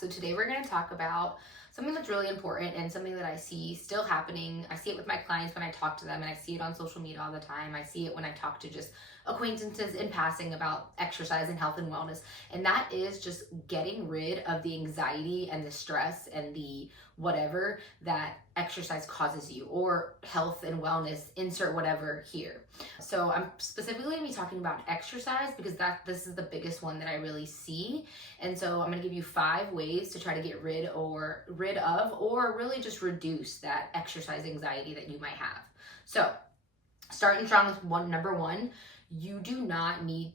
So today we're going to talk about something that's really important and something that I see still happening. I see it with my clients when I talk to them, and I see it on social media all the time. I see it when I talk to just acquaintances in passing about exercise and health and wellness. And that is just getting rid of the anxiety and the stress and the whatever that exercise causes you, or health and wellness, insert whatever here. So I'm specifically going to be talking about exercise because this is the biggest one that I really see. And so I'm going to give you 5 ways to try to get rid of or really just reduce that exercise anxiety that you might have. So starting strong with number one, you do not need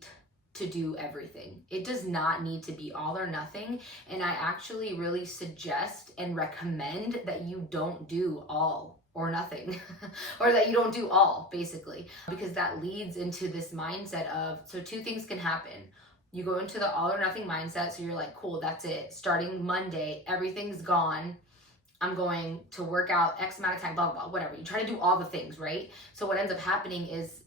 to do everything. It does not need to be all or nothing. And I actually really suggest and recommend that you don't do all or nothing, or that you don't do all, basically, because that leads into this mindset of, so 2 things can happen. You go into the all or nothing mindset, so you're like, cool, that's it. Starting Monday, everything's gone. I'm going to work out X amount of time, blah, blah, blah, whatever. You try to do all the things, right? So what ends up happening is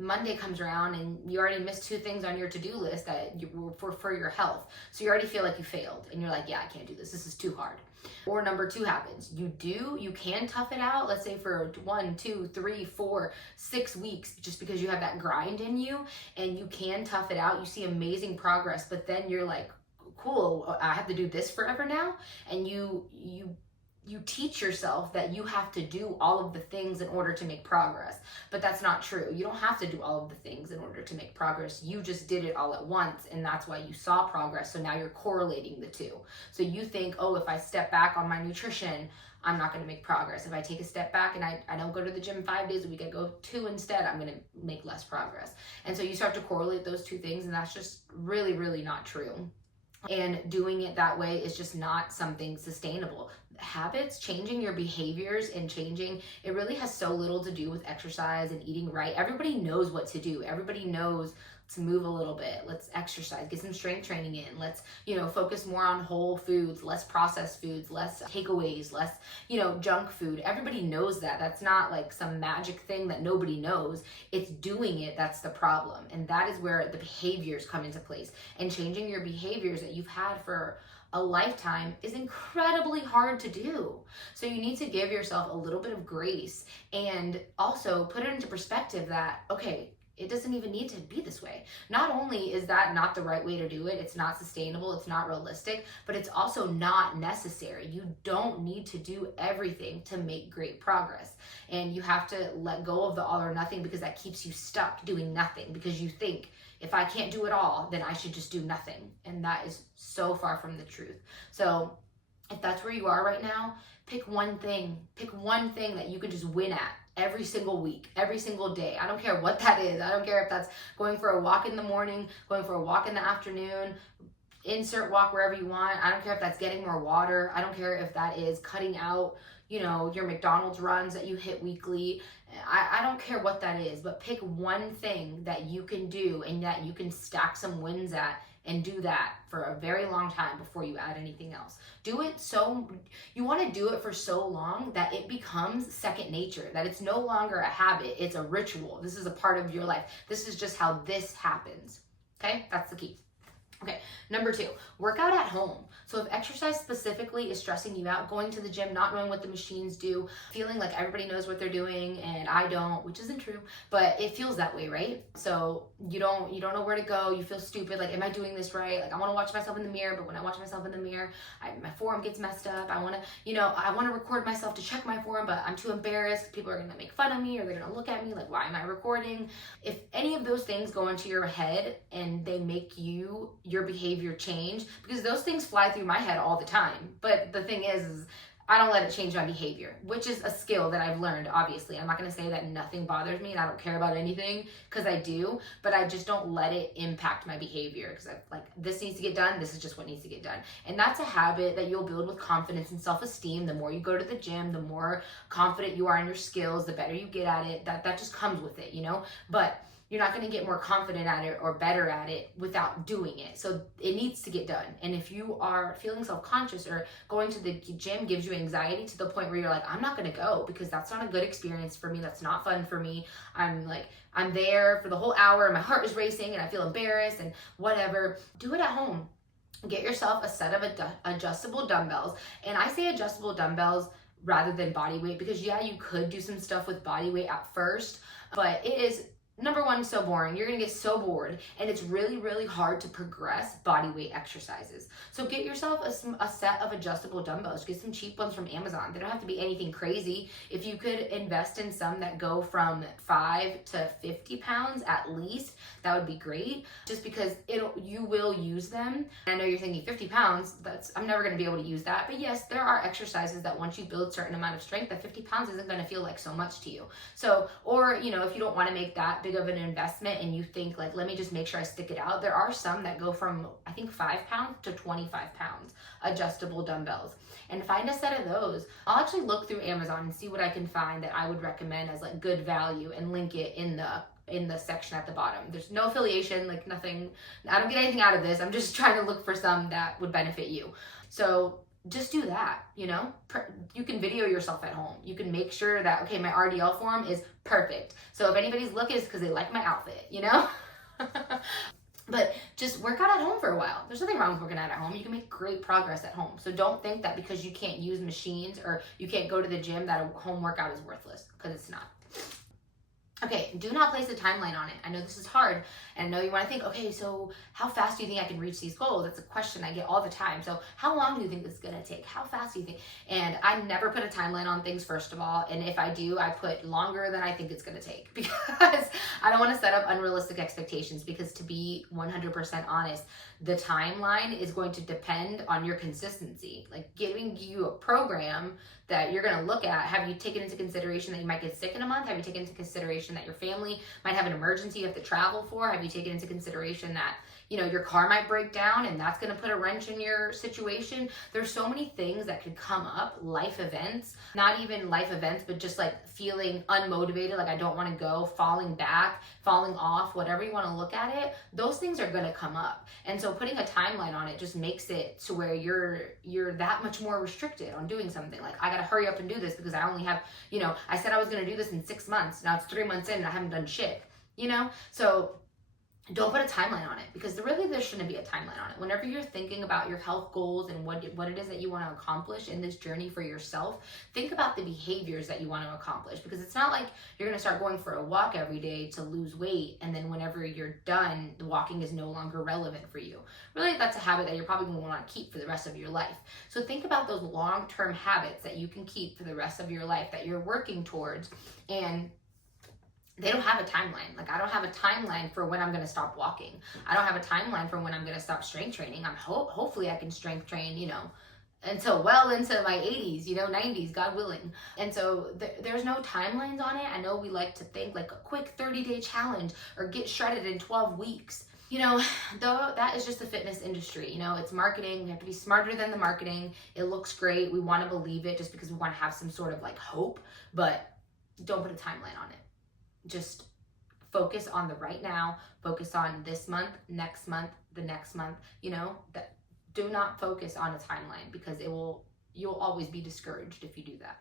Monday comes around and you already missed 2 things on your to-do list that you were for your health. So you already feel like you failed and you're like, yeah, I can't do this. This is too hard. Or number 2 happens. You can tough it out, let's say for 1, 2, 3, 4, 6 weeks, just because you have that grind in you, and you can tough it out. You see amazing progress, but then you're like, cool, I have to do this forever now. And you teach yourself that you have to do all of the things in order to make progress. But that's not true. You don't have to do all of the things in order to make progress. You just did it all at once, and that's why you saw progress. So now you're correlating the 2. So you think, oh, if I step back on my nutrition, I'm not going to make progress. If I take a step back and I don't go to the gym 5 days a week, I go 2 instead, I'm going to make less progress. And so you start to correlate those 2 things, and that's just really, really not true. And doing it that way is just not something sustainable. Habits, changing your behaviors and changing, it really has so little to do with exercise and eating right. Everybody knows what to do. Everybody knows to move a little bit. Let's exercise, get some strength training in. Let's, focus more on whole foods, less processed foods, less takeaways, less, junk food. Everybody knows that. That's not like some magic thing that nobody knows. It's doing it that's the problem. And that is where the behaviors come into place. And changing your behaviors that you've had for a lifetime is incredibly hard to do. So you need to give yourself a little bit of grace, and also put it into perspective that, okay, it doesn't even need to be this way. Not only is that not the right way to do it, it's not sustainable, it's not realistic, but it's also not necessary. You don't need to do everything to make great progress. And you have to let go of the all or nothing, because that keeps you stuck doing nothing, because you think, if I can't do it all, then I should just do nothing. And that is so far from the truth. So if that's where you are right now, pick one thing that you can just win at every single week, every single day. I don't care what that is. I don't care if that's going for a walk in the morning, going for a walk in the afternoon, insert walk wherever you want. I don't care if that's getting more water. I don't care if that is cutting out, your McDonald's runs that you hit weekly. I don't care what that is, but pick one thing that you can do and that you can stack some wins at, and do that for a very long time before you add anything else. You want to do it for so long that it becomes second nature, that it's no longer a habit, it's a ritual. This is a part of your life. This is just how this happens. Okay, that's the key. Okay, number 2, work out at home. So if exercise specifically is stressing you out, going to the gym, not knowing what the machines do, feeling like everybody knows what they're doing and I don't, which isn't true, but it feels that way, right? So you don't know where to go. You feel stupid. Like, am I doing this right? Like, I want to watch myself in the mirror, but when I watch myself in the mirror, my form gets messed up. I want to record myself to check my form, but I'm too embarrassed. People are going to make fun of me, or they're going to look at me like, why am I recording? If any of those things go into your head and they make your behavior change, because those things fly through my head all the time. But the thing is I don't let it change my behavior, which is a skill that I've learned, obviously. I'm not going to say that nothing bothers me and I don't care about anything, because I do, but I just don't let it impact my behavior, because I'm like, this needs to get done. This is just what needs to get done. And that's a habit that you'll build with confidence and self-esteem. The more you go to the gym, the more confident you are in your skills, the better you get at it. That just comes with it, But you're not going to get more confident at it or better at it without doing it. So it needs to get done. And if you are feeling self-conscious, or going to the gym gives you anxiety to the point where you're like, I'm not going to go because that's not a good experience for me. That's not fun for me. I'm there for the whole hour and my heart is racing and I feel embarrassed and whatever. Do it at home. get yourself a set of adjustable dumbbells. And I say adjustable dumbbells rather than body weight because yeah, you could do some stuff with body weight at first, but it is, number one, so boring. You're gonna get so bored, and it's really, really hard to progress body weight exercises. So get yourself a set of adjustable dumbbells. Get some cheap ones from Amazon. They don't have to be anything crazy. If you could invest in some that go from 5 to 50 pounds at least, that would be great. Just because you will use them. I know you're thinking 50 pounds, I'm never gonna be able to use that. But yes, there are exercises that once you build a certain amount of strength, that 50 pounds isn't gonna feel like so much to you. So, or, if you don't wanna make that big of an investment and you think like, let me just make sure I stick it out, there are some that go from, I think, 5 pounds to 25 pounds, adjustable dumbbells. And find a set of those. I'll actually look through Amazon and see what I can find that I would recommend as like good value and link it in the section at the bottom. There's no affiliation, like nothing, I don't get anything out of this. I'm just trying to look for some that would benefit you. So just do that, you can video yourself at home. You can make sure that, okay, my RDL form is perfect. So if anybody's looking, it's because they like my outfit, But just work out at home for a while. There's nothing wrong with working out at home. You can make great progress at home. So don't think that because you can't use machines or you can't go to the gym that a home workout is worthless, because it's not. Okay, do not place a timeline on it. I know this is hard, and I know you want to think, okay, so how fast do you think I can reach these goals? That's a question I get all the time. So how long do you think this is going to take? How fast do you think? And I never put a timeline on things, first of all. And if I do, I put longer than I think it's going to take because I don't want to set up unrealistic expectations, because to be 100% honest, the timeline is going to depend on your consistency. Like giving you a program that you're going to look at, have you taken into consideration that you might get sick in a month? Have you taken into consideration that your family might have an emergency you have to travel for? Have you taken into consideration that, your car might break down and that's going to put a wrench in your situation? There's so many things that could come up, life events, not even life events, but just like feeling unmotivated, like I don't want to go, falling back, falling off, whatever you want to look at it, those things are going to come up. And so putting a timeline on it just makes it to where you're that much more restricted on doing something. Like, I got to hurry up and do this because I only have, I said I was going to do this in 6 months. Now it's 3 months in and I haven't done shit, So don't put a timeline on it, because there shouldn't be a timeline on it. Whenever you're thinking about your health goals and what it is that you want to accomplish in this journey for yourself, think about the behaviors that you want to accomplish, because it's not like you're going to start going for a walk every day to lose weight, and then whenever you're done, the walking is no longer relevant for you. Really, that's a habit that you're probably going to want to keep for the rest of your life. So think about those long-term habits that you can keep for the rest of your life that you're working towards, and they don't have a timeline. Like, I don't have a timeline for when I'm going to stop walking. I don't have a timeline for when I'm going to stop strength training. Hopefully I can strength train, until well into my 80s, 90s, God willing. And so there's no timelines on it. I know we like to think like a quick 30-day challenge or get shredded in 12 weeks. Though that is just the fitness industry. It's marketing. We have to be smarter than the marketing. It looks great. We want to believe it just because we want to have some sort of like hope, but don't put a timeline on it. Just focus on the right now, focus on this month, next month, the next month, do not focus on a timeline, because you'll always be discouraged if you do that.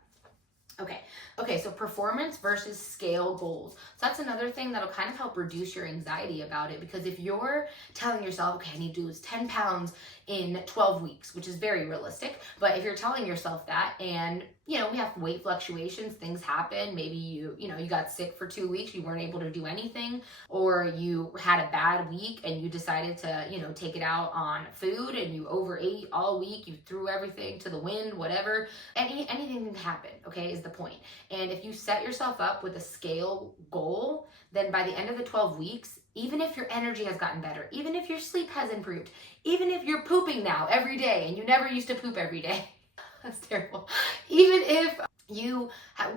Okay, so performance versus scale goals. So that's another thing that'll kind of help reduce your anxiety about it, because if you're telling yourself, okay, I need to lose 10 pounds in 12 weeks, which is very realistic, but if you're telling yourself that, and we have weight fluctuations, things happen, maybe you got sick for 2 weeks, you weren't able to do anything, or you had a bad week and you decided to, take it out on food and you overate all week, you threw everything to the wind, whatever, anything can happen, okay, is the point. And if you set yourself up with a scale goal, then by the end of the 12 weeks, even if your energy has gotten better, even if your sleep has improved, even if you're pooping now every day and you never used to poop every day, that's terrible. Even if you have,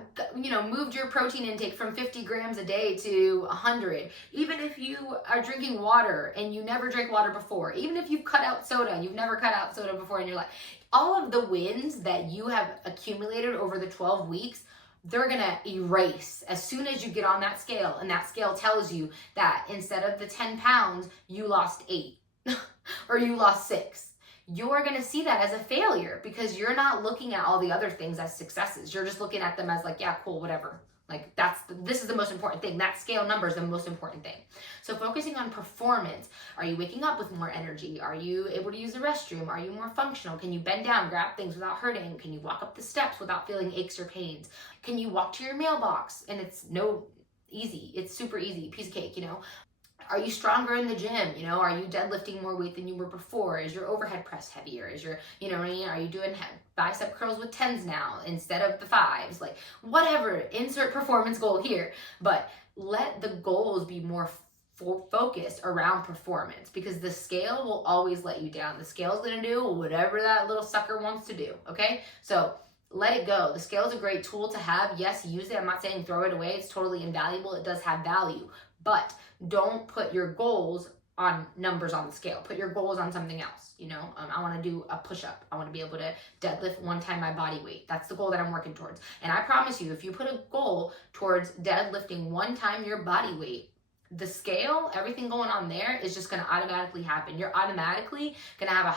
moved your protein intake from 50 grams a day to 100, even if you are drinking water and you never drank water before, even if you've cut out soda and you've never cut out soda before in your life, all of the wins that you have accumulated over the 12 weeks, they're gonna erase as soon as you get on that scale, and that scale tells you that instead of the 10 pounds, you lost 8 or you lost 6. You're going to see that as a failure, because you're not looking at all the other things as successes. You're just looking at them as like, yeah, cool, whatever. Like this is the most important thing. That scale number is the most important thing. So focusing on performance. Are you waking up with more energy? Are you able to use the restroom? Are you more functional? Can you bend down, grab things without hurting? Can you walk up the steps without feeling aches or pains? Can you walk to your mailbox? And it's easy. It's super easy. Piece of cake, you know? Are you stronger in the gym? You know, are you deadlifting more weight than you were before? Is your overhead press heavier? Is your, you know what I mean? Are you doing bicep curls with 10s now instead of the 5s? Like whatever, insert performance goal here, but let the goals be more focused around performance, because the scale will always let you down. The scale's gonna do whatever that little sucker wants to do, okay? So let it go. The scale is a great tool to have. Yes, use it. I'm not saying throw it away. It's totally invaluable. It does have value, but don't put your goals on numbers on the scale. Put your goals on something else. You know, I want to do a push-up. I want to be able to deadlift 1 time my body weight. That's the goal that I'm working towards. And I promise you, if you put a goal towards deadlifting 1 time your body weight, the scale, everything going on there is just going to automatically happen. You're automatically going to have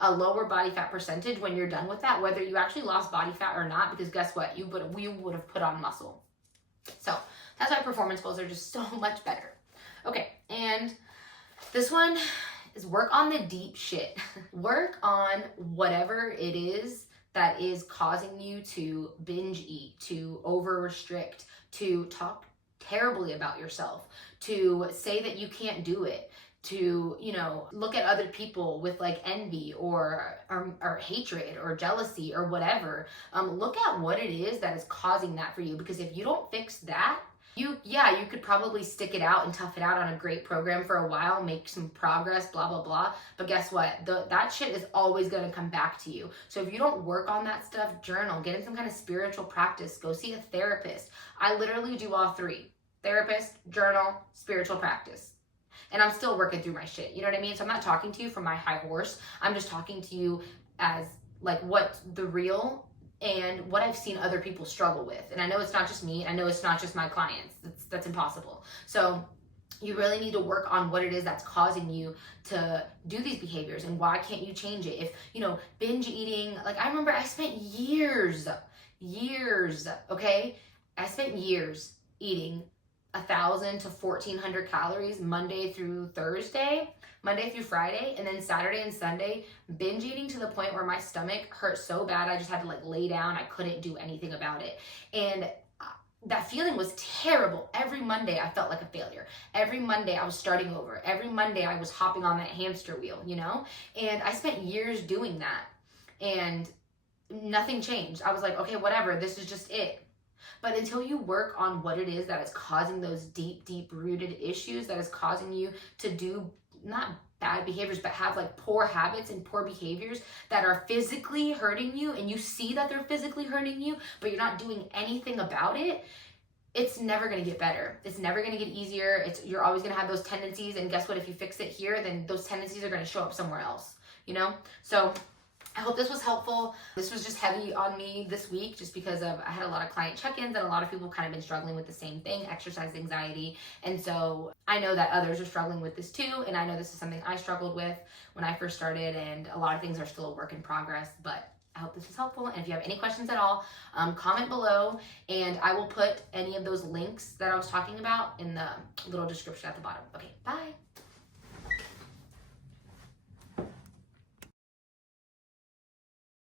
a lower body fat percentage when you're done with that, whether you actually lost body fat or not, because guess what? You would have put on muscle. So that's why performance goals are just so much better. Okay, and this one is work on the deep shit. Work on whatever it is that is causing you to binge eat, to over restrict, to talk terribly about yourself, to say that you can't do it, to, you know, look at other people with like envy or hatred or jealousy or whatever. Look at what it is that is causing that for you, because if you don't fix that, you could probably stick it out and tough it out on a great program for a while, make some progress, blah, blah, blah. But guess what? That shit is always going to come back to you. So if you don't work on that stuff, journal, get in some kind of spiritual practice, go see a therapist. I literally do all 3. Therapist, journal, spiritual practice. And I'm still working through my shit. You know what I mean? So I'm not talking to you from my high horse. I'm just talking to you as like what the real and what I've seen other people struggle with. And I know it's not just me. I know it's not just my clients. That's impossible. So you really need to work on what it is that's causing you to do these behaviors, and why can't you change it? If, you know, binge eating, like I remember I spent years, okay? I spent years eating 1,000 to 1,400 calories Monday through Friday, and then Saturday and Sunday binge eating to the point where my stomach hurt so bad I just had to like lay down. I couldn't do anything about it. And that feeling was terrible. Every Monday I felt like a failure. Every Monday I was starting over. Every Monday I was hopping on that hamster wheel, you know? And I spent years doing that and nothing changed. I was like, okay, whatever, this is just it. But until you work on what it is that is causing those deep rooted issues, that is causing you to do not bad behaviors, but have like poor habits and poor behaviors that are physically hurting you, and you see that they're physically hurting you, but you're not doing anything about it, it's never going to get better. It's never going to get easier. You're always going to have those tendencies. And guess what? If you fix it here, then those tendencies are going to show up somewhere else, you know? So I hope this was helpful. This was just heavy on me this week just because I had a lot of client check-ins, and a lot of people kind of been struggling with the same thing, exercise anxiety. And so I know that others are struggling with this too. And I know this is something I struggled with when I first started, and a lot of things are still a work in progress, but I hope this was helpful. And if you have any questions at all, comment below, and I will put any of those links that I was talking about in the little description at the bottom. Okay, bye.